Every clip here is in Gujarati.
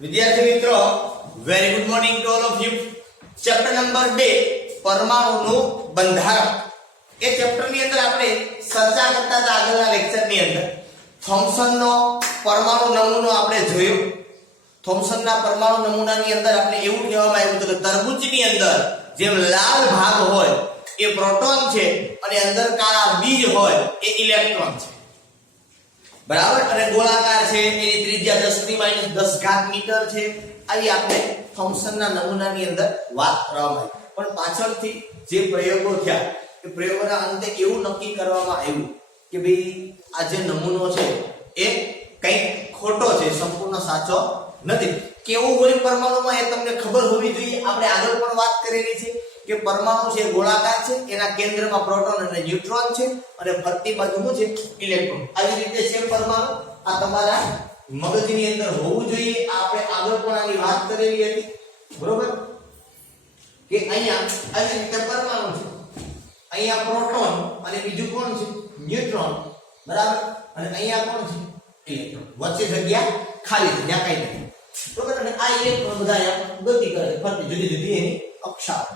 વિદ્યાર્થી મિત્રો, very good morning to all of you. Chapter number 2 પરમાણુનું બંધારણ. એ ચેપ્ટર ની અંદર આપણે ચર્ચા કરતા હતા આગળના લેક્ચર ની અંદર. થોમ્સનનો પરમાણુ નમૂનો આપણે જોયો. થોમ્સનના પરમાણુ નમૂનાની અંદર આપણે એવું કહેવામાં આવ્યું હતું કે તરબૂચની અંદર જેમ લાલ ભાગ હોય એ પ્રોટોન છે અને અંદર કાળા બીજ હોય એ ઇલેક્ટ્રોન છે. બરાબર. અને ગોળાકાર છે, એની ત્રિજ્યા 10⁻10 મીટર છે. આવી આપણે થોમ્સનના નમૂનાની અંદર વાત કરવામાં આવી. પણ પાછળથી જે પ્રયોગો થયા એ પ્રયોગોના અંતે એવું નક્કી કરવામાં આવ્યું કે ભાઈ આ જે નમૂનો છે એ કંઈક ખોટો છે, સંપૂર્ણ સાચો નથી. કેવું હોય પરમાણુમાં એ તમને ખબર હોવી જોઈએ. આપણે આગળ પણ વાત કરેલી છે કે પરમાણુ છે ગોળાકાર છે, એના કેન્દ્રમાં પ્રોટોન અને ન્યુટ્રોન છે અને ફરતી બાજુ શું છે? ઇલેક્ટ્રોન. આવી રીતે છે પરમાણુ. આ તમારા મગજની અંદર હોવું જોઈએ. આપણે આગળ પણ આની વાત કરેલી હતી, બરોબર? કે અહીંયા આવી રીતે પરમાણુ છે, અહીંયા પ્રોટોન અને બીજું કોણ છે? ન્યુટ્રોન, બરાબર? અને અહીંયા કોણ છે? ઇલેક્ટ્રોન. વચ્ચે જગ્યા ખાલી છે, ત્યાં કઈ નથી, બરોબર? અને આ ઇલેક્ટ્રોન બધા અહીંયા ગતિ કરે છે, ફરતી જુદી જુદી એની કક્ષાઓ.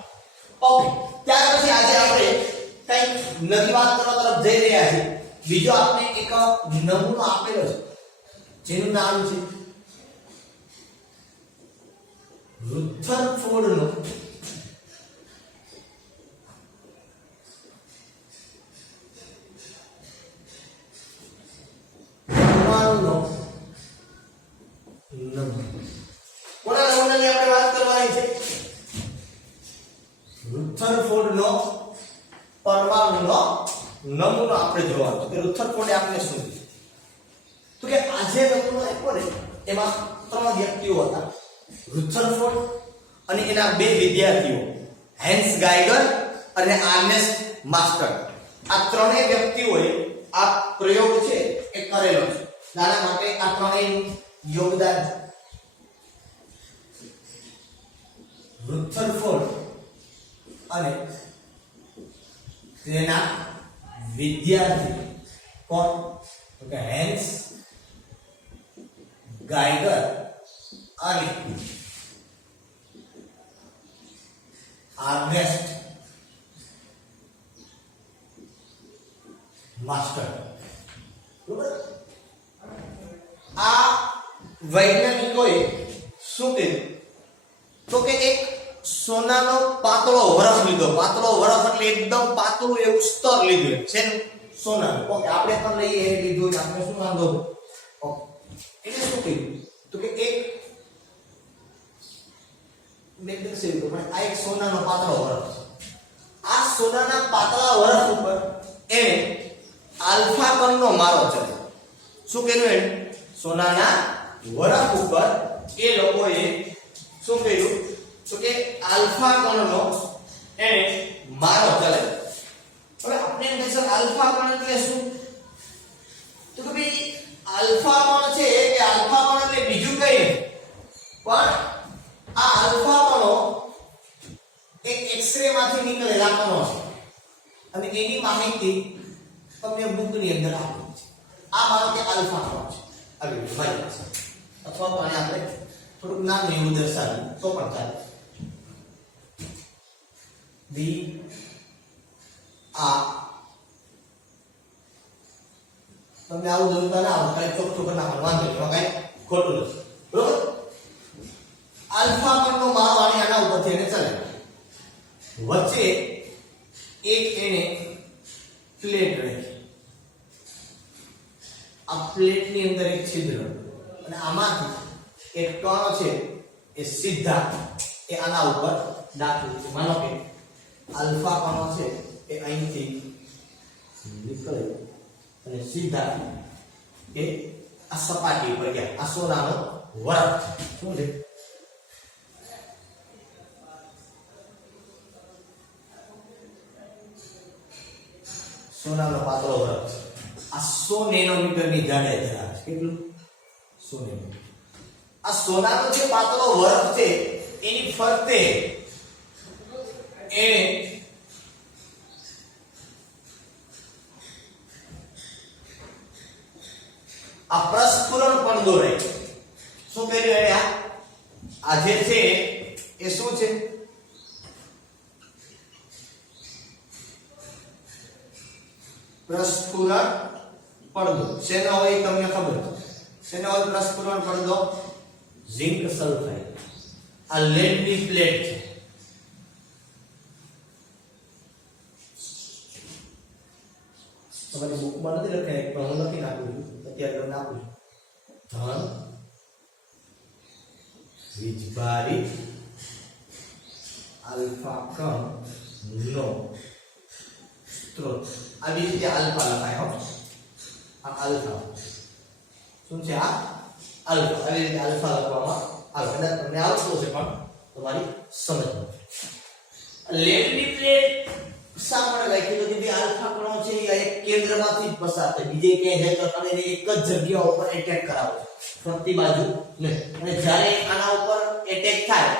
ઓકે, ત્યાર પછી આજે આપણે કઈ નવી વાત કરવા તરફ જઈ રહ્યા છીએ. બીજો આપણે એક નમૂનો આપેલો છે જેનું નામ છે રુથરફોર્ડનો પરમાણુનો નમૂનો. કોના નમૂનાની આપણે વાત કરવાની છે? રુથરફોર્ડનો પરમાણુનો નમૂનો આપણે જોવાનો છે. કે રુથરફોર્ડે આપણે શું કીધું? તો કે આ જે નમૂનો આપ્યો ને એમાં 3 વ્યક્તિઓ હતા. રુથરફોર્ડ અને એના 2 વિદ્યાર્થીઓ, હેન્સ ગાઇગર અને આર્નેસ્ટ માસ્ટર. આ ત્રણેય વ્યક્તિઓએ આ પ્રયોગ છે એ કરેલો છે. આના માટે આ ત્રણેયનું યોગદાન રુથરફોર્ડ અને તેના વિદ્યાર્થી કોણ? તો કે હેન્સ ગાઇગર અને આર્નેસ્ટ માસ્ટર. બરોબર? આ વૈજ્ઞાનિકોએ શું કર્યું? તો કે એક સોનાનો પાતળો વરખ લીધો. પાતળો વરખ એટલે એકદમ પાતળું એવું સ્તર લીધું છે સોનાનું. ઓકે, આપણે પણ લઈએ એ લીધું, આપણે શું વાંધો? ઓકે, એને શું કર્યું? તો કે એક આ એક સોનાનો પાતળો વરખ છે. આ સોનાના પાતળા વરખ ઉપર એને આલ્ફા કણનો મારો ચડ્યો. શું કર્યું? એને સોનાના વરખ ઉપર એ લોકોએ શું કર્યું? તો કે આલ્ફા કણનો એને મારો ચલાવ્યો. હવે આપણે એમ કહીશું આલ્ફા કણ એટલે શું? તો કે ભાઈ આલ્ફા કણ છે કે આલ્ફા કણ એટલે બીજું કઈ નહીં, પણ આ આલ્ફા કણો એક એક્સ-રે માંથી નીકળેલા કણો છે અને એની માહિતી તમને બુક ની અંદર આપેલી છે. આ માનો કે આલ્ફા કણો છે. આવી ભાઈ અથવા તો આને આપણે થોડુંક નામ એવું દર્શાવ્યું તો પણ ચાલે. બી આ તમને આવું જોતા ના આવે, કઈ ચોખ્ખું કરી નાખવાનું, વાંધો નહીં, એમાં કઈ ખોટું નથી, બરોબર? આલ્ફા કણનો મારો આને આના ઉપરથી એને ચાલે. વચ્ચે એક એને પ્લેટ રહી. આ પ્લેટની અંદર એક છિદ્ર અને આમાંથી એક કણ છે એ સીધા એ આના ઉપર દાખલ છે. માનો કે આલ્ફા કણો છે એ અહીંથી નીકળે અને સીધા એ આ સપાટી પર ગયા. આ સોનાનો વરખ શું છે? સોનાનો પાતળો વરખ છે. આ 100 નેનોમીટરની જાડાઈ ધરાવે છે. કેટલું? 100 નેનોમીટર. આ સોનાનો જે પાતળો વરખ છે એની ફરતે એને આ પ્રસ્ફુરણ પણ દોરાય. શું કર્યું એને? આ આ જે છે એ શું છે? પ્રસ્ફુરણ પડદો. શેનો હોય તમને ખબર છે? શેનો હોય પ્રસ્ફુરણ પડદો? Zinc sulphide. આ લેડની પ્લેટ છે. તમારી બુકમાં નથી લખાય પણ હું લખી નાખું છું. અત્યારે તમને આપું છું. ધન વીજભારિત આલ્ફા કણનો સ્ત્રોત. આવી રીતે આલ્ફા લખાય હો. આ આલ્ફા શું છે? આ આલ્ફા. આવી રીતે આલ્ફા લખવામાં આવે. કદાચ તમને આવતું હશે પણ તમારી સમજમાં. લેડની પ્લેટ શા માટે લખી? તો કે ભાઈ આલ્ફા કણો છે એ એક કેન્દ્રમાંથી જ પસાર થાય. બીજે ક્યાંય જાય તો તમે એને એક જ જગ્યા ઉપર એટેક કરાવો છો, ફરતી બાજુ નહીં. અને જ્યારે આના ઉપર એટેક થાય,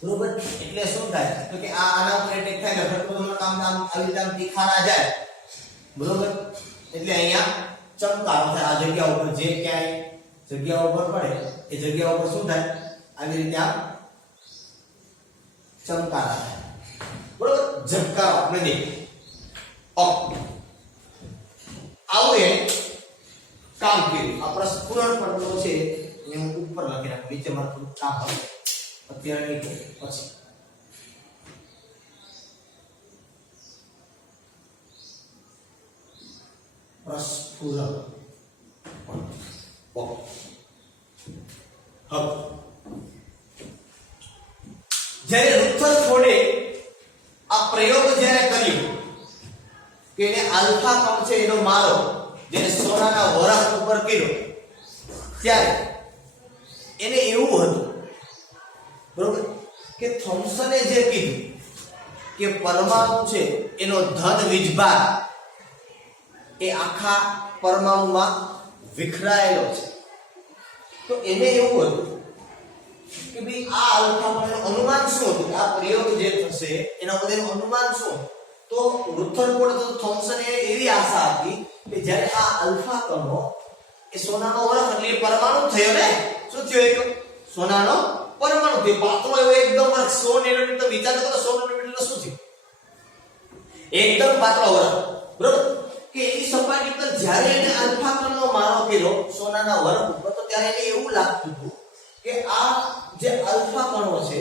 બરોબર, એટલે શું થાય? તો કે આ આના ઉપર એટેક થાય એટલે ફરતું કામ આવી રીતે તીખારા જાય, બરોબર. એટલે અહીંયા ચમકારો થાય. આ જગ્યા ઉપર જે ક્યાંય જગ્યા ઉપર પડે એ જગ્યા ઉપર શું થાય? આવી રીતે આ ચમકારા થાય, બરોબર. ઝબકારો આપણે દેખીએ. આવું એ કામ કર્યું. આ પ્રસ્ફુરણ પડદો છે એને હું ઉપર લખી નાખું. નીચે મારે થોડું કામ હતું અત્યારે નહીં, પછી પ્રસ્ફુરણ પડદો. હવે જ્યારે રુથરફોર્ડે આ પ્રયોગ જ્યારે કર્યો કે એને આલ્ફા કણ છે એનો મારો જેને સોનાના વરખ ઉપર કર્યો, ત્યારે એને એવું હતું, બરોબર, કે થોમ્સને જે કીધું કે પરમાણુ છે એનો ધન વીજભાર એ આખા પરમાણુમાં વિખરાયેલો છે. તો એને એવું હતું કે ભાઈ આ આલ્ફા કણનું અનુમાન શું હતું? આ પ્રયોગ જે થશે એના બધાનું અનુમાન શું? તો રુથરફોર્ડ તો થોમ્સને એવી આશા હતી કે જ્યારે આ આલ્ફા કણો એ સોનાનો વરખ એટલે એ પરમાણુ થયો ને, શું થયો? એક સોનાનો પરમાણુ થયો, પાતળો એવો એકદમ વરખ. 100 નેનોમીટર વિચાર કરો તો 100 નેનોમીટર શું થયું? એકદમ પાતળો વરખ, બરોબર. કે એની સપાટી પર જ્યારે એને આલ્ફા કણનો મારો કર્યો સોનાના વરખ ઉપર, તો ત્યારે એને એવું લાગતું હતું કે આ જે આલ્ફા કણો છે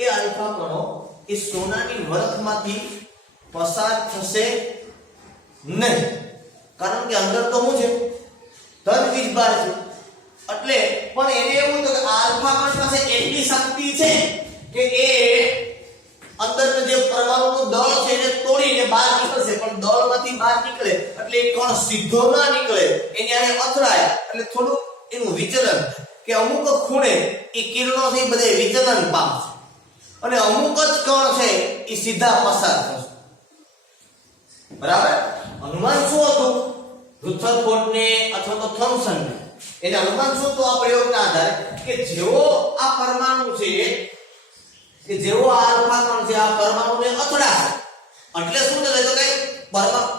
એ આલ્ફા કણો એ સોનાની વરખમાંથી પસાર થશે નહીં, કારણ કે અંદર તો શું છે? ધન વીજભાર છે. એટલે પણ એને એવું હતું કે આલ્ફા કણ પાસે એટલી શક્તિ છે કે એ અંદરનો જે પરમાણુનું દળ છે એને તોડીને બહાર નીકળશે, પણ દળમાંથી બહાર નીકળે એટલે એ કણ સીધો ના નીકળે, એની આને અથડાય એટલે થોડું એનું વિચલન, કે અમુક ખૂણે એ કિરણોથી બધે વિચલન પામશે અને અમુક જ કણ છે એ સીધા પસાર થશે, બરાબર. અનુમાન શું હતું રુથરફોર્ડને અથવા તો થોમ્સનને? એને અનુમાન શું હતું આ પ્રયોગના આધારે? કે જેવો આ પરમાણુ છે કે જેવો આ આલ્ફા કણ છે આ પરમાણુને અથડાશે એટલે શું થશે? તો કઈ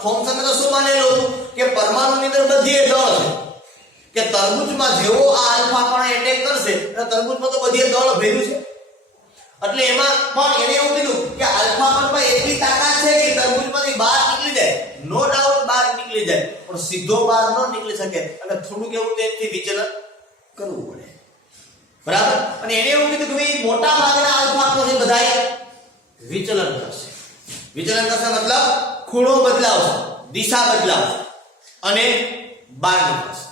થોમ્સને તો શું માનેલું હતું કે પરમાણુની અંદર બધી દળ છે, કે તરબૂચમાં જેવો આ આલ્ફા કણ એટેક કરશે એટલે તરબૂચમાં તો બધી દળ ભેગું છે, એટલે એમાં પણ એને એવું કીધું કે આલ્ફા કણમાં એટલી તાકાત છે કે તરબૂચમાંથી બહાર નીકળી જાય, નો ડાઉટ બહાર નીકળી જાય, પણ સીધો બહાર ન નીકળી શકે અને થોડુંક એવું તેનાથી વિચલન કરવું પડે, બરાબર. અને એને એવું કીધું કે ભાઈ મોટા ભાગના આલ્ફા કણો છે બધાય વિચલન કરશે. વિચલન કરશે મતલબ ખૂણો બદલાવશે, દિશા બદલાવશે અને બહાર નીકળશે.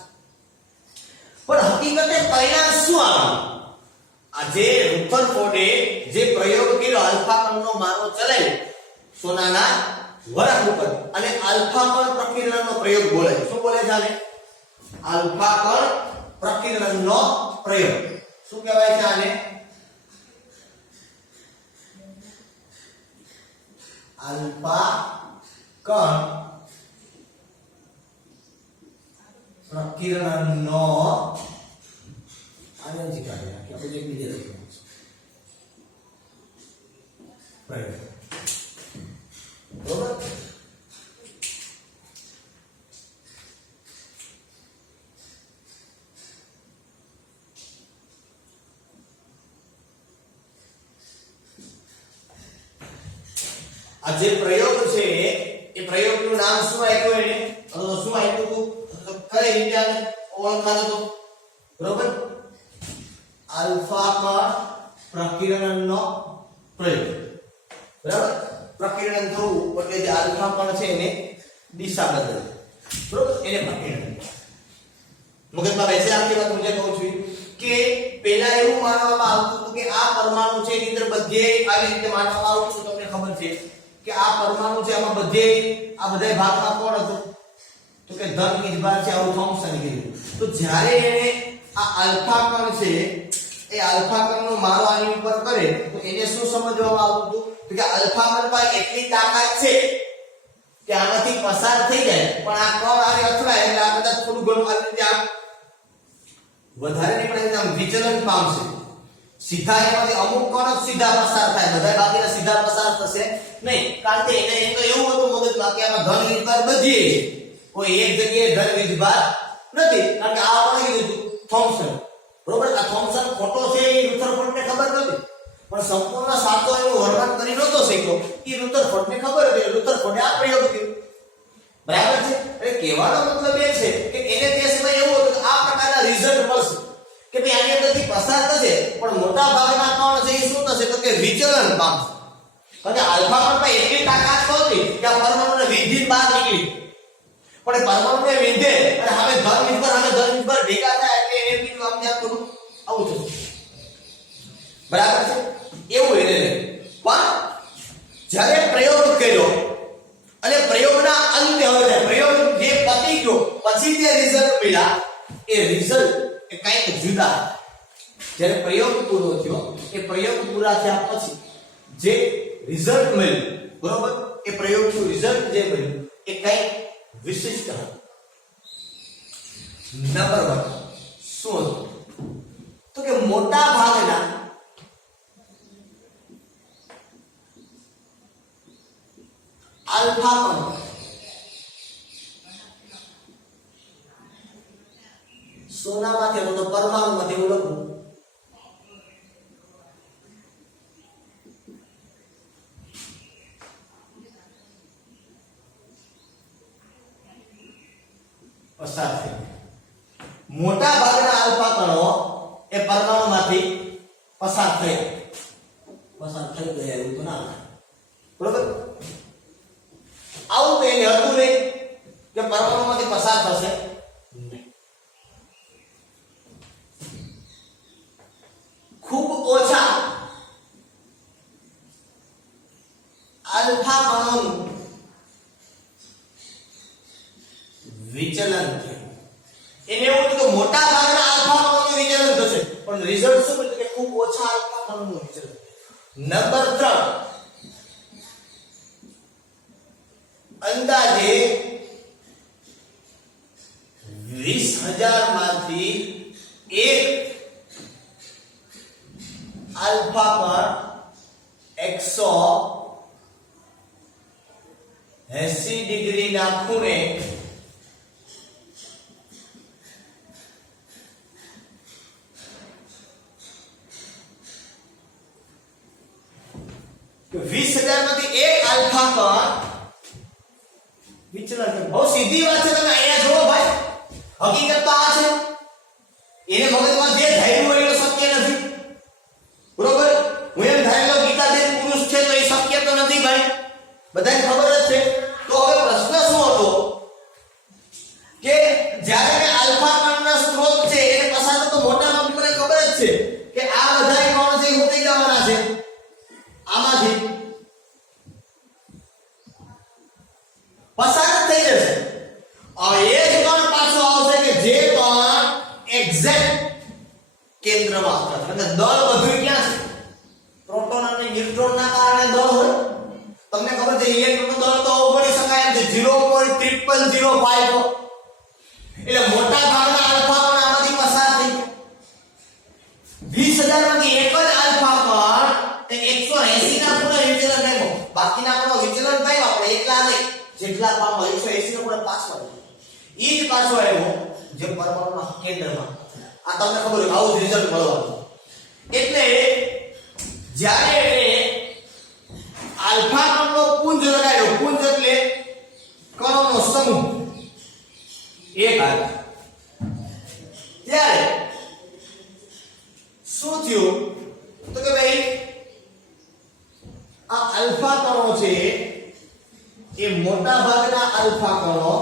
પણ હકીકતે પરિણામ શું આવ્યું? આજે રુથરફોર્ડે જે પ્રયોગ કર્યો, આલ્ફા કણનો મારો ચલાવ્યો સોનાના વરખ ઉપર, અને આલ્ફા કણ પ્રકીર્ણનનો પ્રયોગ બોલે છે. શું બોલે છે આને? આલ્ફા કણ પ્રકીર્ણનનો પ્રયોગ. શું કહેવાય છે આને? આલ્ફા કણ પ્રકીર્ણનનો આને કાઢી નાખી આપણે એક બીજે લખી પ્રયોગ, બરોબર. આ જે પ્રયોગ છે એ પ્રયોગનું નામ શું આપ્યું એને અથવા શું આપ્યું હતું કઈ રીતે આને ઓળખાતો હતો બરોબર આલ્ફા કણ પ્રકીર્ણનનો પ્રયોગ બરાબર પ્રકીર્ણન થવું એટલે જે આલ્ફા કણ છે એને દિશા બદલે બરોબર એને પ્રકીર્ણન મગજમાં બેસે આખી વાત હું જે કહું છું કે પહેલા એવું માનવામાં આવતું હતું કે આ પરમાણુ છે એની અંદર બધે આવી રીતે માનવામાં આવતું હતું તમને ખબર છે કે આ પરમાણુ છે આમાં બધે આ બધા ભાગમાં કોણ હતું તો કે ધન વીજભાર છે આવું થોમ્સન કીધું તો જ્યારે એને આ આલ્ફા કણ છે એ આલ્ફા કણનો મારો આની ઉપર કરે તો એને શું સમજવામાં આવતું હતું તો કે આલ્ફા કણ પાસે એટલી તાકાત છે કે આમાંથી પસાર થઈ જાય પણ આ કણ આને અથડાય એટલે આ કદાચ થોડું ઘણું આવી રીતે આમ વધારે નહીં પણ આમ વિચલન પામશે સીધા એમાંથી અમુક કણ જ સીધા પસાર થાય બધા બાકીના સીધા પસાર થશે નહીં કારણ કે એને એમ તો એવું હતું મગજમાં કે આમાં ધન વીજભાર બધી છે કોઈ એક જગ્યાએ ધન વીજભાર નથી કારણ કે આ પણ કીધું થોમ્સન બરોબર આ થોમ્સન ખોટો છે એ રુથરફોર્ડને ખબર નથી પણ સંપૂર્ણ સાચો એનું વર્ણન કરી નતો શક્યો એ રુથરફોર્ડને ખબર હતી રુથરફોર્ડે આ પ્રયોગ કર્યો બરાબર છે એટલે કહેવાનો મતલબ એ છે કે એને તે સમયે એવું હતું કે આ પ્રકારના રિઝલ્ટ મળશે કે ભાઈ આની અંદરથી પસાર થશે પણ મોટા ભાગના કણ છે એ શું થશે તો કે વિચલન પામશે કારણ કે આલ્ફા કણ પર એટલી તાકાત નહોતી કે આ પરમાણુને વિંધીને બહાર નીકળી પણ પરમાણુને વિંધે અને હવે ધન વીજભાર ભેગા થાય એટલે એને કીધું આમ ત્યાં થોડું આવું થશે બરાબર છે એવું એને પણ જ્યારે પ્રયોગ કર્યો અને પ્રયોગના અંતે હવે પ્રયોગ જે પતી ગયો પછી જે રિઝલ્ટ મળ્યા એ રિઝલ્ટ એ કંઈક જુદા જ્યારે પ્રયોગ પૂરો થયો એ પ્રયોગ પૂરા થયા પછી જે રિઝલ્ટ મળ્યું બરોબર એ પ્રયોગનું રિઝલ્ટ જે મળ્યું એ કંઈક વિશિષ્ટ હતું નંબર 1 શું હતું તો કે મોટા ભાગના આલ્ફા કણ સોનામાંથી અથવા તો પરમાણુમાંથી એવું લખું પસાર થઈ મોટા ભાગના આલ્ફા કણો એ પરમાણુમાંથી પસાર થઈ ગયા એવું તો ના બરોબર આવું તો એને હતું નહીં કે પરમાણુમાંથી પસાર થશે ખૂબ ઓછા આલ્ફા કણોનું વિચલન થયું એને એવું હતું કે મોટા ભાગના આલ્ફા કણોનું વિચલન થશે પણ રિઝલ્ટ શું મળ્યું કે ખૂબ ઓછા આલ્ફા કણોનું વિચલન નંબર 3 અંદાજે 20,000 માંથી એક આલ્ફા પર 180 ડિગ્રીના ખૂણે તો 20,000 માંથી એક આલ્ફા કણ વિચલન કરે બહુ સીધી વાત છે તમે અહીંયા જોવો ભાઈ હકીકત તો આ છે એને મગજમાં જે ધાર્યું હોય એ શક્ય નથી બરોબર હું એમ ધારેલો ગીતાધીન પુરુષ છે તો એ શક્ય તો નથી ભાઈ બધાને ખબર જ છે તો હવે પ્રશ્ન શું હતો કે જ્યારે કે આલ્ફા કણના સ્ત્રોત છે એને પસાર તો મોટા ભાગને ખબર જ છે કે આ બધા કણ છે ઉતરી જવાના છે આમાંથી પસાર થઈ જશે હવે એ જ કણ પાછો આવશે કે જે કણ એક્ઝેક્ટ કેન્દ્રમાં હશે એટલે દળ વધુ ક્યાં છે પ્રોટોન અને ન્યુટ્રોનના કારણે દળ હોય તમને ખબર છે ઇલેક્ટ્રોનનું દળ તો અવગણી શકાય એમ છે 0.0005 એટલે મોટા ભાગના આલ્ફા કણ આમાંથી પસાર થઈ 20,000 માંથી એક જ આલ્ફા કણ એ 180 ના ખૂણે વિચલન થયો બાકીના કણો વિચલન થયો આપણે એકલા નહીં જેટલા પામો 180 નો ખૂણે પાછો આવ્યો ઈ જ પાછો આવ્યો જે પરમાણુના કેન્દ્રમાં આ તમને ખબર હોય આવું જ રિઝલ્ટ મળવાનું એટલે જ્યારે આલ્ફા કણનો પુંજ લગાડ્યો. પુંજ એટલે કણોનો સમૂહ, એક હાથ. ત્યારે શું થયું તો કે ભાઈ આ આલ્ફા કણો છે એ મોટા ભાગના આલ્ફા કણો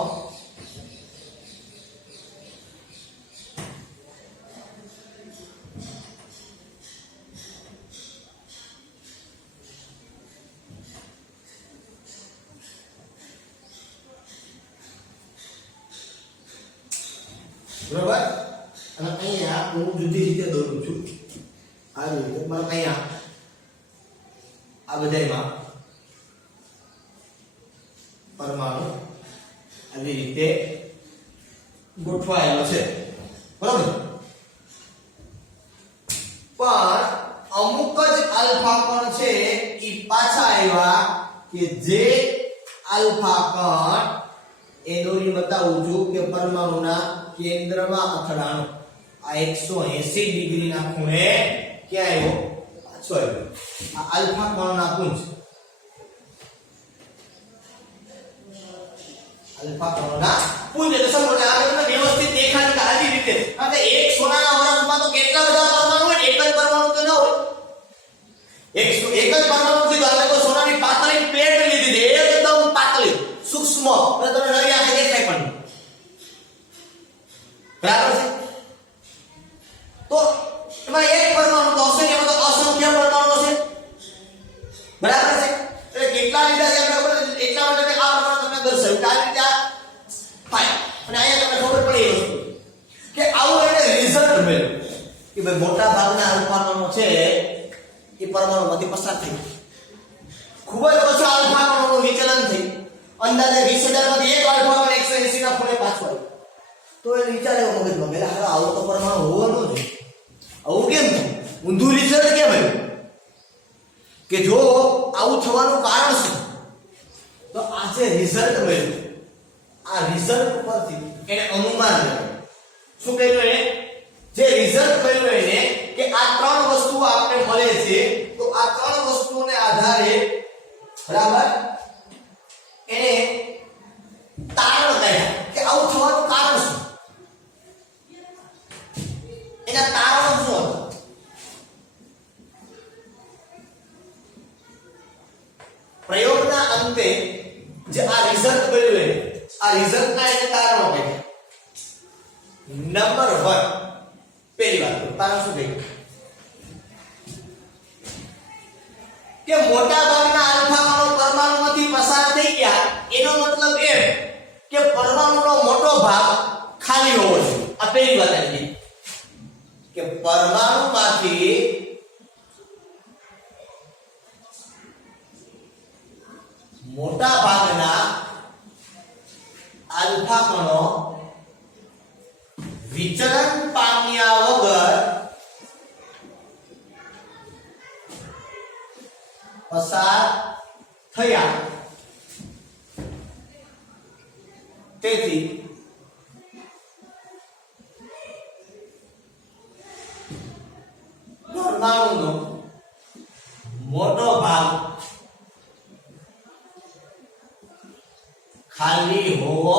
બરોબર. અને અહીંયા હું જુદી રીતે દોરું છું આવી રીતે. બરાબર. અહીંયા આ બધામાં પરમાણુ આવી રીતે ગોઠવાયેલો છે. બરાબર. પણ અમુક જ આલ્ફા કણ છે એ પાછા આવ્યા કે જે આલ્ફા કણ એ દોરી બતાવું છું કે પરમાણુના કેન્દ્રમાં અથડાણું આ 180 ડિગ્રીના ખૂણે ક્યાં આવ્યો? પાછો આવ્યો. આ આલ્ફા કણના પુંજ, આલ્ફા કણના પુંજ એટલે સમજો કે આ તમને વ્યવસ્થિત દેખાય કે આવી રીતે. કારણ કે એક સોનાના વરસમાં તો કેટલા બધા પરમાણુ હોય, એક જ પરમાણુ તો ન હોય. એક જ પરમાણુથી તો આપણે કોઈ સોનાની પાતળી પ્લેટ લીધી છે, એકદમ પાતળી સૂક્ષ્મ અને તમને નવી આંખે દેખાય પણ. બરાબર છે. તો એમાં એક પરમાણુ તો હશે, એમાં તો અસંખ્ય પરમાણુ છે. બરાબર છે. એટલે કેટલા લીધા છે આપણે ખબર એટલા માટે આ પ્રમાણે તમને દર્શાવ્યું કે આ રીતે થાય. અને અહીંયા તમને ખબર પડી એ વસ્તુ કે આવું એને રિઝલ્ટ મળ્યું કે ભાઈ મોટા ભાગના આલ્ફા કણો છે એ પરમાણુમાંથી પસાર થઈ. ખૂબ જ ઓછા આલ્ફા કણોનું વિચલન થઈ. અંદાજે 20,000 માંથી એક આલ્ફા કણ 180 ના ખૂણે પાછો આવ્યો. તો એ વિચારે મગજમાં કે હાલો આવો તો પરમાણુ હોવાનો છે. આવું કેમ થયું? ઊંધું રિઝલ્ટ કેમ આવ્યું? કે જો આવું થવાનું કારણ શું? તો આ જે રિઝલ્ટ મળ્યું આ રિઝલ્ટ પરથી એને અનુમાન લગાવ્યું. શું કહ્યું એને? જે રિઝલ્ટ મળ્યું એને કે આ ત્રણ વસ્તુઓ આપણે મળે છે તો આ ત્રણ વસ્તુઓને આધારે બરાબર એને તારણ કાઢ્યા કે આવું થવાનું કારણ શું? એના તારણ શું હતા? પ્રયોગના અંતે જે આ રિઝલ્ટ મળ્યું આ રિઝલ્ટના એને તારણો કાઢ્યા. નંબર 1 પહેલી વાત તારણ શું કહ્યું કે મોટા ભાગના આલ્ફા કણો પરમાણુમાંથી પસાર થઈ ગયા. એનો મતલબ એમ કે પરમાણુનો મોટો ભાગ ખાલી હોવો જોઈએ. આ પહેલી વાત આવી કે પરમાણુમાંથી મોટા ભાગના આલ્ફા કણો વિચલન પામ્યા વગર પસાર થયા. તેથી પરમાણુનો મોટો ભાગ ખાલી હોવો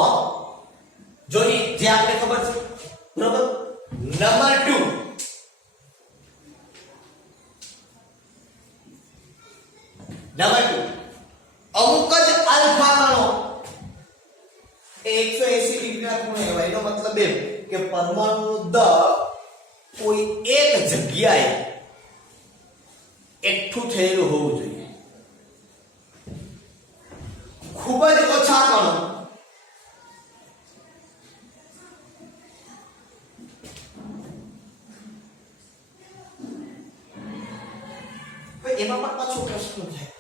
જોઈએ, જે આપણે ખબર છે. બરોબર. નંબર 2 અમુક જ આલ્ફા કણો એ 180 ડિગ્રીના ખૂણે હોય. એનો મતલબ એમ કે પરમાણુનું દળ કોઈ એક જગ્યાએ એકઠું થયેલું હોવું જોઈએ. ખૂબ જ ઓછા કણો એમાં પણ પાછો પ્રશ્ન થાય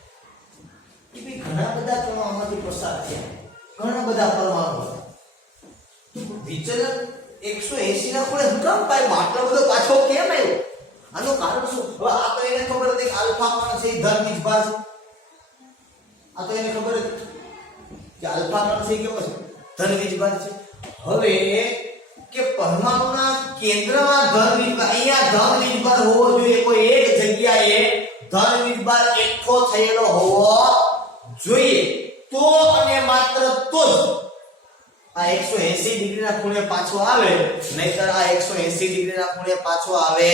કે ભાઈ ઘણા બધા કણો આમાંથી પસાર થયા, ઘણા બધા પરમાણુ વિચલન 180 ના ખૂણે હું કામ પાય આટલો બધો પાછો કેમ આવ્યો? આનું કારણ શું? હવે આ તો એને ખબર હતી કે આલ્ફા કણ છે એ ધન વીજભાર છે. આ તો એને ખબર હતી કે આલ્ફા કણ છે કેવો છે? ધન વીજભાર છે. હવે કે પરમાણુના કેન્દ્રમાં ધન વીજભાર, અહીંયા ધન વીજભાર હોવો જોઈએ. કોઈ એક જગ્યાએ ધન વીજભાર એકઠો થયેલો હોવો જોઈએ તો અને માત્ર તો જ આ 180 ડિગ્રીના ખૂણે પાછો આવે, નહીતર આ 180 ડિગ્રીના ખૂણે પાછો આવે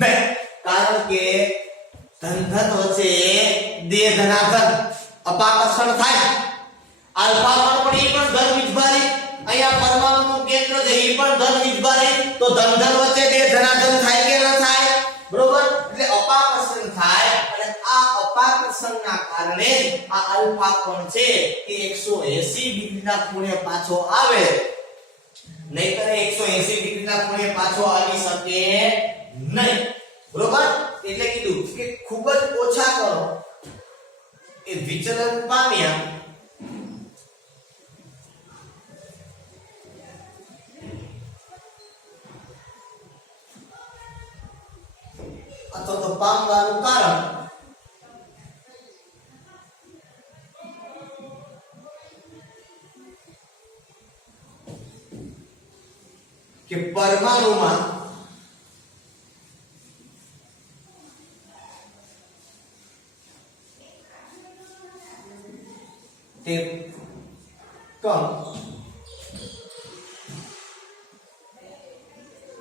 નહીં. કારણ કે ધન વચ્ચે બે ધનાધન અપાકર્ષણ થાય. આલ્ફા પણ એ પણ ધન વીજભારી, અહીંયા પરમાણુનું કેન્દ્ર છે એ પણ ધન વીજભારી, તો ધન વચ્ચે બે ધનાધન થાય કે ન થાય? બરોબર. એટલે અપાકર્ષણ થાય અને આ અપાકર્ષણના કારણે આ આલ્ફા કોણ છે એ 180 ડિગ્રીના ખૂણે પાછો આવે, નહીતર 180 ડિગ્રીના ખૂણે પાછો આવી શકે નહીં. બરોબર. એટલે કીધું કે ખૂબ જ ઓછા કરો એ વિચલન પામ્યા અથવા તો પામવાનું કારણ કે પરમાણુમાં તે કણ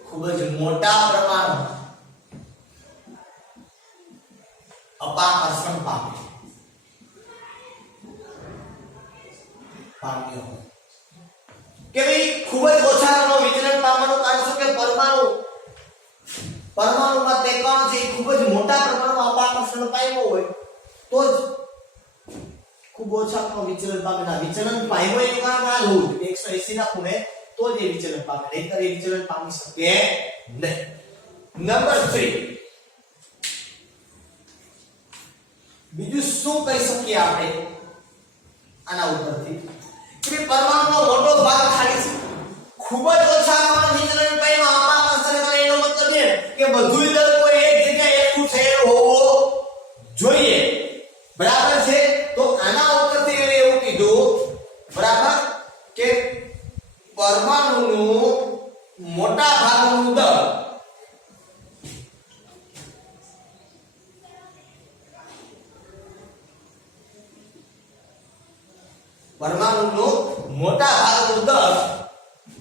ખૂબ જ મોટા પ્રમાણ અપાકર્ષણ પામ્યો કે ભાઈ ખૂબ જ ઓછા કણો વિચલન પામવાનું કારણ શું કે પરમાણુમાં તે કણ છે ખૂબ જ મોટા પ્રમાણમાં અપાકર્ષણ પામ્યો હોય તો જ ખૂબ ઓછા કણો વિચલન પામે. વિચલન પામ્યો એનું કારણ આ હોવું 180 ના ખૂણે તો જ એ વિચલન પામે, નહીંતર એ વિચલન પામી શકે નહીં. નંબર 3, બીજું શું કહી શકીએ આપણે આના ઉપરથી કે પરમાણુનો મોટો ભાગ ખાલી છે, ખૂબ જ ઓછા કણ વિચલન પામ્યો અપાકર્ષણ કરે, એનો મતલબ એ કે બધું દળ કોઈ એક જગ્યાએ એકઠું થયેલું હોવું જોઈએ. બરાબર છે. તો આના ઉપરથી એને એવું કીધું બરાબર કે પરમાણુનું મોટા ભાગનું દળ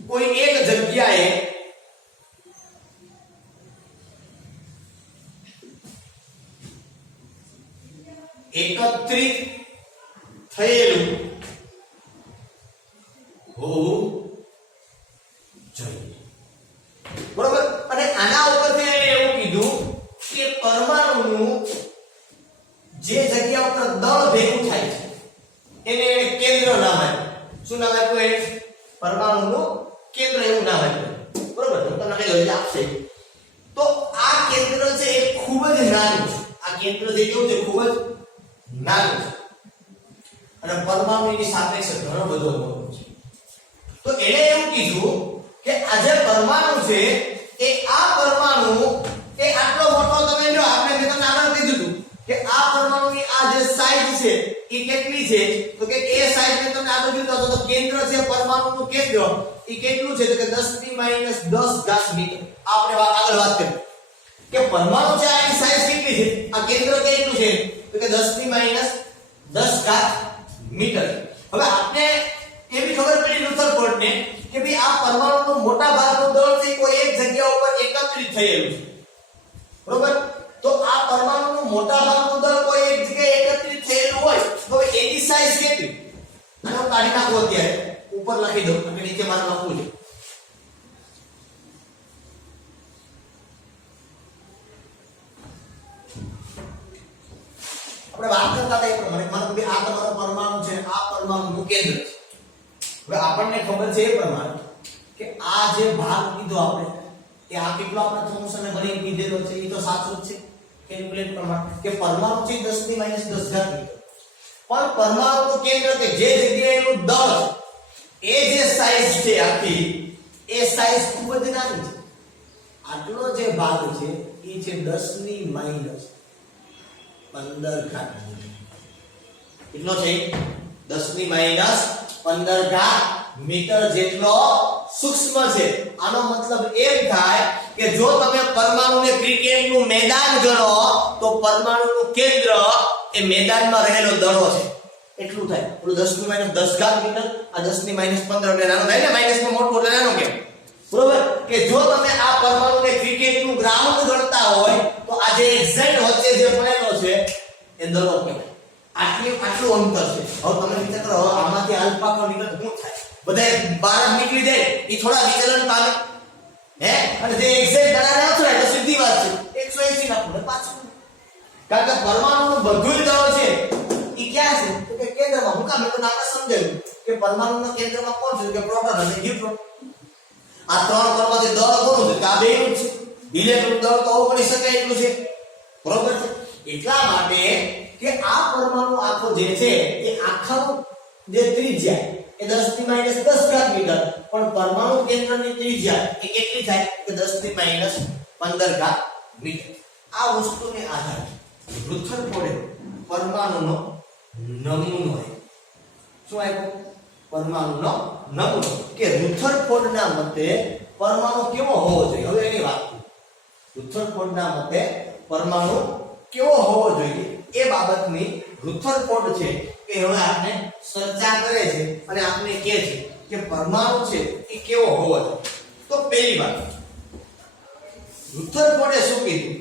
કોઈ એક જગ્યાએ એકત્રિત થયેલું હોવું જોઈએ. બરોબર. અને આના ઉપરથી એવું કીધું કે પરમાણુનું જે જગ્યા ઉપર દળ ભેગું થાય છે એને કેન્દ્ર નામ આપ્યું. શું નામ આપ્યું? એને પરમાણુનું કેન્દ્ર એવું નામ આપ્યું. બરોબર. હું તમને લઈ આપશે. તો આ કેન્દ્ર છે એ ખૂબ જ નાનું છે. આ કેન્દ્ર જે કેવું છે ખૂબ જ નાનું છે અને પરમાણુની સાપેક્ષે ઘણો બધો મોટો છે. તો એને એવું કીધું કે આ જે પરમાણુ છે એ આ પરમાણુ એ આટલો મોટો, તમે જો આપણે મેં તમને આગળ કીધું હતું કે આ પરમાણુની આ જે સાઈઝ છે એ કેટલી છે, તો કે એ સાઈઝ મેં તમને આગળ કીધું હતું. તો કેન્દ્ર છે પરમાણુનું કેન્દ્ર એ કેટલું છે તો કે 10⁻10 મીટર. આપણે આગળ વાત કરી કે પરમાણુ છે આની સાઈઝ કેટલી છે, આ કેન્દ્ર કેટલું છે તો કે 10⁻10 મીટર. હવે આપણે એવી ખબર પડી રુથરફોર્ડને કે ભાઈ આ પરમાણુનું મોટા ભાગનું દળ છે કોઈ એક જગ્યા ઉપર એકત્રિત થયેલું છે. બરોબર. તો આ પરમાણુનું મોટા ભાગનું દળ કોઈ એક જગ્યાએ એકત્રિત થયેલું હોય તો એની સાઈઝ કેટલી? આનો કાઢી નાખો. અત્યારે ઉપર લખી દો અને નીચે મારે લખવું છે. આપણે વાત કરતા હતા એ પ્રમાણે માનો કે આ તમારો પરમાણુ છે, આ પરમાણુનું કેન્દ્ર છે. હવે આપણને ખબર છે એ પ્રમાણે કે આ જે ભાગ કીધો આપણે કે આ કેટલો આપણે થોમ્સને ભરીને કીધેલો છે એ તો સાચું જ છે કેલ્ક્યુલેટ પ્રમાણે કે પરમાણુ છે 10⁻10 મીટર. પણ પરમાણુનું કેન્દ્ર કે જે જગ્યાએ એનું દળ એ જે સાઈઝ છે આખી એ સાઈઝ ખૂબ જ નાની છે. આટલો જે ભાગ છે એ છે 10⁻15 કેટલો છે? 10⁻15 મીટર જેટલો સૂક્ષ્મ છે. આનો મતલબ એમ થાય કે જો તમે પરમાણુને ક્રિકેટનું મેદાન ગણો તો પરમાણુનું કેન્દ્ર એ એ મેદાનમાં રહેલો દડો છે એટલું થાય. પેલું 10 ની -10 ઘાત મીટર, આ 10 ની -15 એટલે નાનો થાય ને, માઈનસ માં મોટું એટલે નાનો કેમ. બરોબર કે જો તમે આ પરમાણુને ક્રિકેટનું ગ્રાઉન્ડ ગણતા હોય તો આ જે એક્ઝેક્ટ વચ્ચે જે પડેલો છે એ દડો કહેવાય. આટલું અંતર છે. હવે તમે વિચાર કરો, હવે આમાંથી આલ્ફા કોણ નીકળે શું થાય? બધાય બહાર નીકળી જાય, એ થોડા વિચલન પામે હે, અને જે એક્ઝેક્ટ દડાને અથડાય તો સીધી વાત છે 180 નાખો ને પાછું. કારણ કે પરમાણુનું બધું દળ છે એ ક્યાં છે? તો કે કેન્દ્રમાં. હું કામ એટલે આપણે સમજાયું કે પરમાણુના કેન્દ્રમાં કોણ છે? કે પ્રોટોન અને ન્યુટ્રોન. આ ત્રણ પરમાણુથી દળ કોનું છે? કે આ બેનું છે. ઇલેક્ટ્રોન દળ તો બની શકે એટલું છે. બરોબર છે. એટલા માટે કે આ પરમાણુ આખો જે છે એ આખાનું જે ત્રિજ્યા એ 10 ની -10 ઘાત મીટર, પણ પરમાણુ કેન્દ્રની ત્રિજ્યા એ કેટલી થાય? કે 10 ની -15 ઘાત મીટર. આ વસ્તુને આધારે રુથરફોર્ડે પરમાણુનો નમૂનો આપ્યો. શું આપ્યો? પરમાણુનો નમૂનો. કે રુથરફોર્ડના મતે પરમાણુ કેવો હોવો જોઈએ? હવે એની વાત. રુથરફોર્ડના મતે પરમાણુ કેવો હોવો જોઈએ એ બાબતની રુથરફોર્ડ છે કે હવે આપણે ચર્ચા કરે છે અને આપણે કહે છે કે પરમાણુ છે એ કેવો હોવો જોઈએ. તો પહેલી વાત, રુથરફોર્ડે શું કીધું?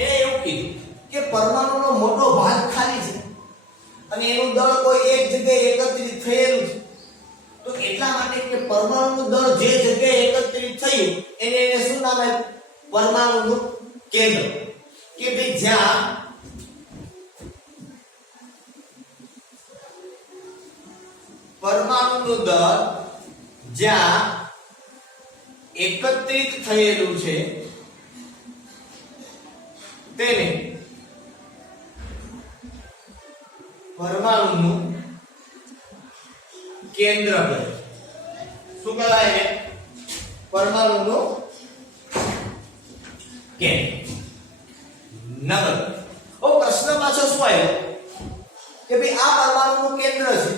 એને એવું કીધું કે પરમાણુનો મોટો ભાગ ખાલી છે અને એનું દળ કોઈ એક જગ્યાએ એકત્રિત થયેલું છે. તો એટલા માટે કે પરમાણુનું દળ જે જગ્યાએ એકત્રિત થયું એને શું નામ આપ્યું? પરમાણુનું કેન્દ્ર. કે ભાઈ જ્યાં પરમાણુનું દળ જ્યાં એકત્રિત થયેલું છે તેને પરમાણુનું કેન્દ્ર કહે. શું કહેવાય એને? પરમાણુનું કેન્દ્ર. નંબર. ઓ પ્રશ્ન પાછો શું આવ્યો? કે ભાઈ આ પરમાણુનું કેન્દ્ર છે.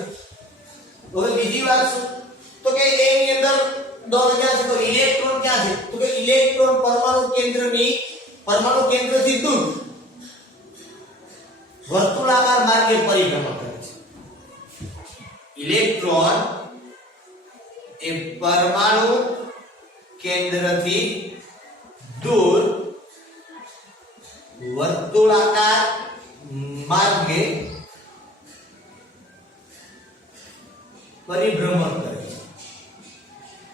હવે બીજી વાત શું? તો કે એની અંદર દળ ક્યાં છે? તો ઇલેક્ટ્રોન ક્યાં છે? તો કે ઇલેક્ટ્રોન પરમાણુ કેન્દ્રથી દૂર વર્તુળાકાર માર્ગે પરિભ્રમણ કરે છે. ઇલેક્ટ્રોન એ પરમાણુ કેન્દ્રથી દૂર વર્તુળાકાર માર્ગે પરિભ્રમણ કરે છે.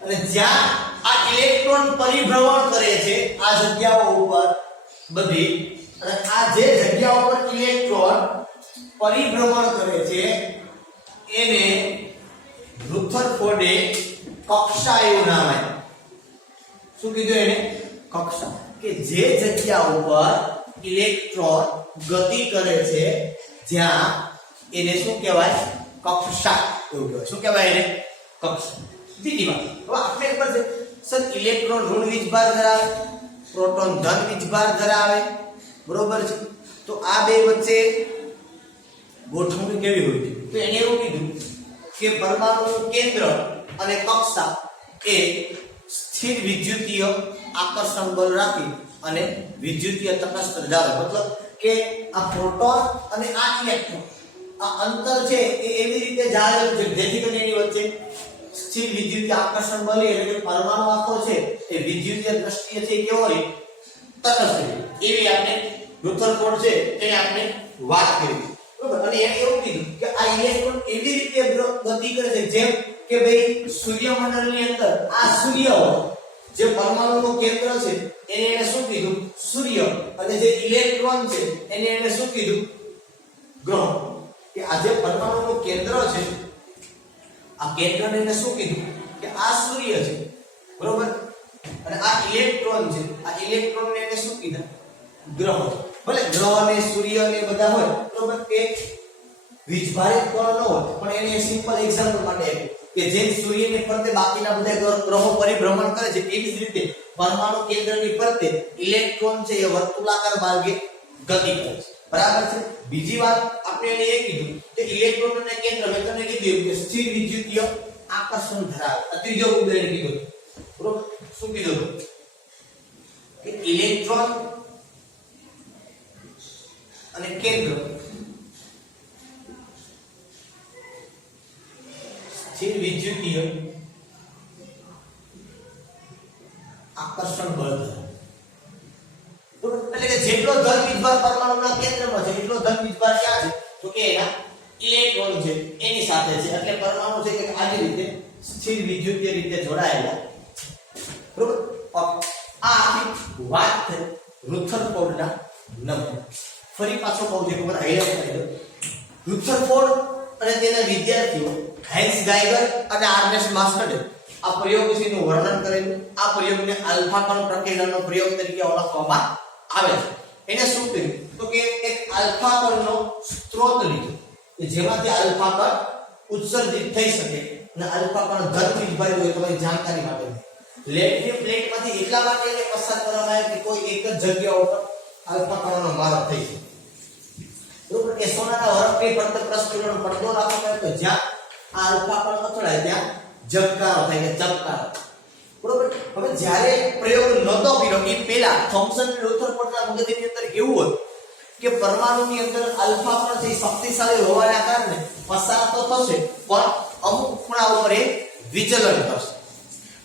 અને જ્યાં આ ઇલેક્ટ્રોન પરિભ્રમણ કરે છે આ જગ્યાઓ ઉપર બધી, અને આ જે જગ્યાઓ પર ઇલેક્ટ્રોન પરિભ્રમણ કરે છે એને રુથરફોર્ડે કક્ષા એવું નામ આપ્યું. શું કીધું એને? કક્ષા. કે જે જગ્યા ઉપર ઇલેક્ટ્રોન ગતિ કરે છે જ્યાં એને શું કહેવાય? કક્ષા એવું કહેવાય. શું કહેવાય એને? કક્ષા. બીજી વાત, હવે આપણે ખબર છે સર ઇલેક્ટ્રોન ઋણ વીજભાર ધરાવે, પ્રોટોન ધન વીજભાર ધરાવે. બરોબર છે. તો આ બે વચ્ચે ગોઠવણી કેવી હોય છે? તો એને એવું કીધું કે પરમાણુનું કેન્દ્ર અને કક્ષા એ સ્થિર વિદ્યુતીય આકર્ષણ બળ રાખી અને વિદ્યુતીય તટસ્થ ધરાવે. મતલબ કે આ પ્રોટોન અને આ ઇલેક્ટ્રોન આ અંતર છે એ એવી રીતે જાળવેલું છે જેથી કરીને એની વચ્ચે સ્થિર વિદ્યુતીય આકર્ષણ બળ એટલે કે પરમાણુ આખો છે એ વિદ્યુતીય દ્રષ્ટિએ છે કેવો હોય? તટસ્થ. એવી આપણે રુથરફોર્ડ છે એને આપણે વાત કરી. બરોબર. અને એને એવું કીધું કે આ ઇલેક્ટ્રોન એવી રીતે ગતિ કરે છે જેમ કે ભાઈ સૂર્યમંડળની અંદર આ સૂર્ય જે પરમાણુનું કેન્દ્ર છે એને શું કીધું? સૂર્ય. અને જે ઇલેક્ટ્રોન છે એને શું કીધું? ગ્રહ. કે આ જે પરમાણુનું કેન્દ્ર છે આ કેન્દ્રને એને શું કીધું? કે આ સૂર્ય છે. બરોબર. અને આ ઇલેક્ટ્રોન છે, આ ઇલેક્ટ્રોનને એને શું કીધા? ગ્રહ. ભલે ગ્રહ અને સૂર્ય ને બધા હોય, બરોબર, કે વીજભારિત કણ ન હોય, પણ એને સિમ્પલ એક્ઝામ્પલ માટે આપ્યું કે જેમ સૂર્યની ફરતે બાકીના બધા ગ્રહો પરિભ્રમણ કરે છે એવી જ રીતે પરમાણુ કેન્દ્રની ફરતે ઇલેક્ટ્રોન છે એ વર્તુળાકાર માર્ગે ગતિ કરે છે. બરાબર છે. બીજી વાત આપણે એને એ કીધું કે ઇલેક્ટ્રોન અને કેન્દ્ર મેં તમને કીધું કે સ્થિર વિદ્યુતીય આકર્ષણ ધરાવે. ત્રીજો મુદ્દો એને કીધું. બરોબર. શું કીધું? કે ઇલેક્ટ્રોન અને કેન્દ્ર સ્થિર વિદ્યુતીય આકર્ષણ બળ ધરાવે. એટલે કે જેટલો ધન વીજભાર પરમાણુના કેન્દ્રમાં છે એટલો ધન વીજભાર ક્યાં છે? તો કે એના ઇલેક્ટ્રોન છે એની સાથે છે. એટલે પરમાણુ છે કે આવી રીતે સ્થિર વિદ્યુતીય રીતે જોડાયેલા. બરોબર. આ આખી વાત છે રુથરફોર્ડના નમૂના. ફરી પાછો કહું છું એકવાર હાઈલાઈટ કરી દો. રુથરફોર્ડ અને તેના વિદ્યાર્થીઓ હેન્સ ગાઈગર અને આર્નેસ્ટ માસ્ટરે આ પ્રયોગનું વર્ણન કરેલું. આ પ્રયોગને આલ્ફા કણ પ્રકીર્ણનનો પ્રયોગ તરીકે ઓળખવામાં આવે છે. એને શું કર્યું? તો કે એક આલ્ફા કણનો સ્ત્રોત લીધો કે જેમાંથી આલ્ફા કણ ઉત્સર્જિત થઈ શકે અને આલ્ફા કણ ધન વીજભાર હોય. તમારી જાણકારી માટે લેડની પ્લેટમાંથી એટલા માટે એને પસાર કરવામાં આવે કે કોઈ એક જ જગ્યા ઉપર આલ્ફા કણોનો મારો થઈ જાય. બરોબર. કે સોનાના વરખની ફરતે પ્રસ્ફુરણનો પડદો રાખવામાં આવે તો જ્યાં આ આલ્ફા કણ અથડાય ત્યાં ઝબકારો થાય કે ચમકારો. બરોબર. હવે જ્યારે પ્રયોગ નહોતો કર્યો એ પહેલા થોમ્સન અને રુથરફોર્ડના મગજની અંદર એવું હતું કે પરમાણુની અંદર આલ્ફા કણ છે શક્તિશાળી હોવાના કારણે પસાર તો થશે પણ અમુક ખૂણા ઉપર એ વિચલન થશે.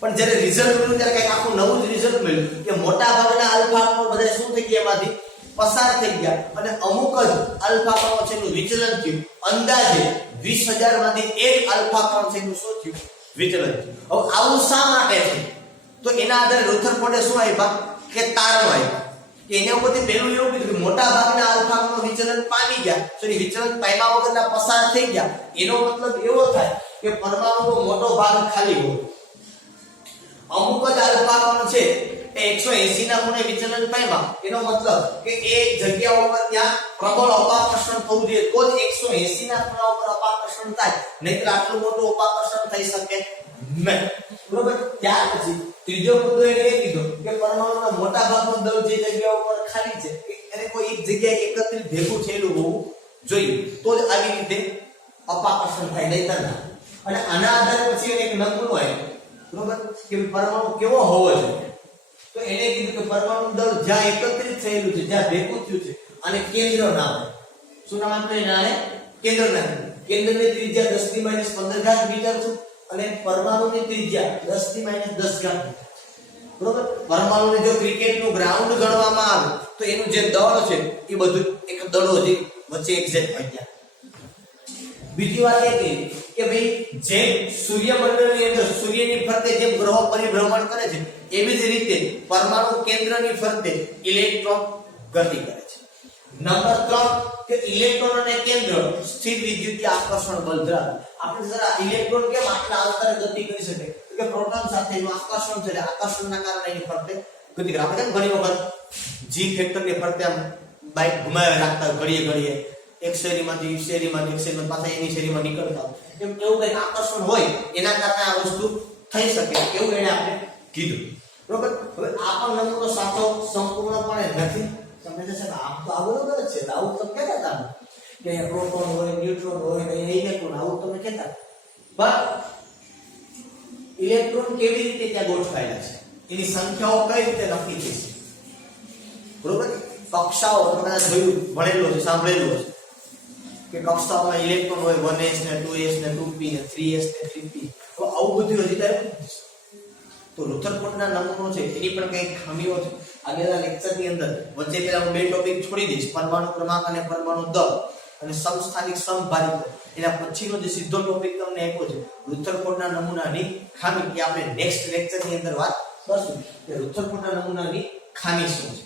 પણ જ્યારે રિઝલ્ટ મળ્યું ત્યારે કંઈક આખું નવું જ રિઝલ્ટ મળ્યું કે મોટા ભાગના આલ્ફા કણો બધા શું થઈ ગયા એમાંથી પસાર થઈ ગયા અને અમુક જ આલ્ફા કણો છે એનું વિચલન થયું. અંદાજે 20,000 માંથી એક આલ્ફા કણ છે એનું શું થયું? વિચલન થયું. હવે આવું શા માટે છે? તો એના આધારે રુથરફોર્ડે શું આપ્યા કે તારણો આપ્યા કે એના ઉપરથી પહેલું એવું કીધું કે મોટા ભાગના આલ્ફા કણો વિચલન પામી ગયા. સોરી વિચલન પામ્યા વગરના પસાર થઈ ગયા. એનો મતલબ એવો થાય કે પરમાણુનો મોટો ભાગ ખાલી હોય. અમુક જ આલ્ફા કણ છે એ 180 ના ખૂણે વિચલન પામ્યા. એનો મતલબ કે એ જગ્યા ઉપર ત્યાં પ્રબળ અપાકર્ષણ થવું જોઈએ તો જ 180 ના ખૂણા ઉપર અપાકર્ષણ થાય. નહીંતર આટલું મોટું અપાકર્ષણ થઈ શકે નહીં. બરોબર. ત્યાર પછી ત્રીજો મુદ્દો એને એ કીધો કે પરમાણુના મોટા ભાગનો દળ જે જગ્યા ઉપર ખાલી છે એને કોઈ એક જગ્યાએ એકત્રિત ભેગું થયેલું હોવું જોઈએ તો જ આવી રીતે અપાકર્ષણ થાય. નહીંતર ના. અને આના આધારે પછી એને એક નમૂનો આપ્યો. બરોબર. કે પરમાણુ કેવો હોવો જોઈએ? તો એને કીધું કે પરમાણુ દળ જ્યાં એકત્રિત થયેલું છે જ્યાં ભેગું થયું છે અને કેન્દ્ર નામ. શું નામ આપ્યું એના? કેન્દ્ર નામ. કેન્દ્રની ત્રિજ્યા 10⁻15 મીટર છે અને પરમાણુની ત્રિજ્યા 10⁻10 બરોબર. પરમાણુને જો ક્રિકેટનું ગ્રાઉન્ડ ગણવામાં આવે તો એનું જે દળ છે એ બધું એક દળો જે વચ્ચે એક્ઝેક્ટ હોય ત્યાં. બીજી વાત એ કે ભાઈ જેમ સૂર્યમંડળની અંદર સૂર્યની ફરતે જેમ ગ્રહો પરિભ્રમણ કરે છે એવી જ રીતે પરમાણુ કેન્દ્રની ફરતે ઇલેક્ટ્રોન ગતિ કરે છે. નંબર 3 કે ઇલેક્ટ્રોન અને કેન્દ્ર સ્થિર વિદ્યુતીય આકર્ષણ બળ ધરાવે. આપણે જરા ઇલેક્ટ્રોન કેમ આટલા અંતરે ગતિ કરી શકે? કે પ્રોટોન સાથેનું આકર્ષણ છે. આકર્ષણના કારણે એની ફરતે ગતિ કરે. આપણે કેમ ઘણી વખત જી ફેક્ટરની ફરતે આમ બાઇક ઘુમાવી રાખતા ઘડીએ એક શેરીમાંથી એક શેરીમાં પાછા એની શેરીમાં નીકળતા એમ એવું કંઈક આકર્ષણ હોય એના કારણે આ વસ્તુ થઈ શકે એવું એને આપણે કીધું. બરોબર. હવે આ પણ નમૂનો સાચો સંપૂર્ણપણે નથી. તમને થશે આમ તો આ બરોબર જ છે. આવું તમે કહેતા હતા કે પ્રોટોન હોય ન્યુટ્રોન હોય ને ઇલેક્ટ્રોન આવું તમે કહેતા. પણ ઇલેક્ટ્રોન કેવી રીતે ત્યાં ગોઠવાયેલા છે એની સંખ્યાઓ કઈ રીતે નક્કી થઈ છે? બરોબર. કક્ષાઓ તમે જોયું ભણેલું છે સાંભળેલું છે કે કક્ષાઓમાં ઇલેક્ટ્રોન હોય 1s ને 2s ને 2p ને 3s ને 3p. તો આવું બધું હજી ત્યારે તો રુથરફોર્ડના નમૂનો છે એની પણ કંઈક ખામીઓ છે. આગળના લેક્ચરની અંદર વચ્ચે પહેલા હું બે ટોપિક છોડી દઈશ, પરમાણુ ક્રમાંક અને પરમાણુ દળ અને સમસ્થાનિક સમભારિતો. એના પછીનો જે સીધો ટોપિક તમને આપ્યો છે રુથરફોર્ડના નમૂનાની ખામી, એ આપણે નેક્સ્ટ લેક્ચરની અંદર વાત કરશું કે રુથરફોર્ડના નમૂનાની ખામી શું છે.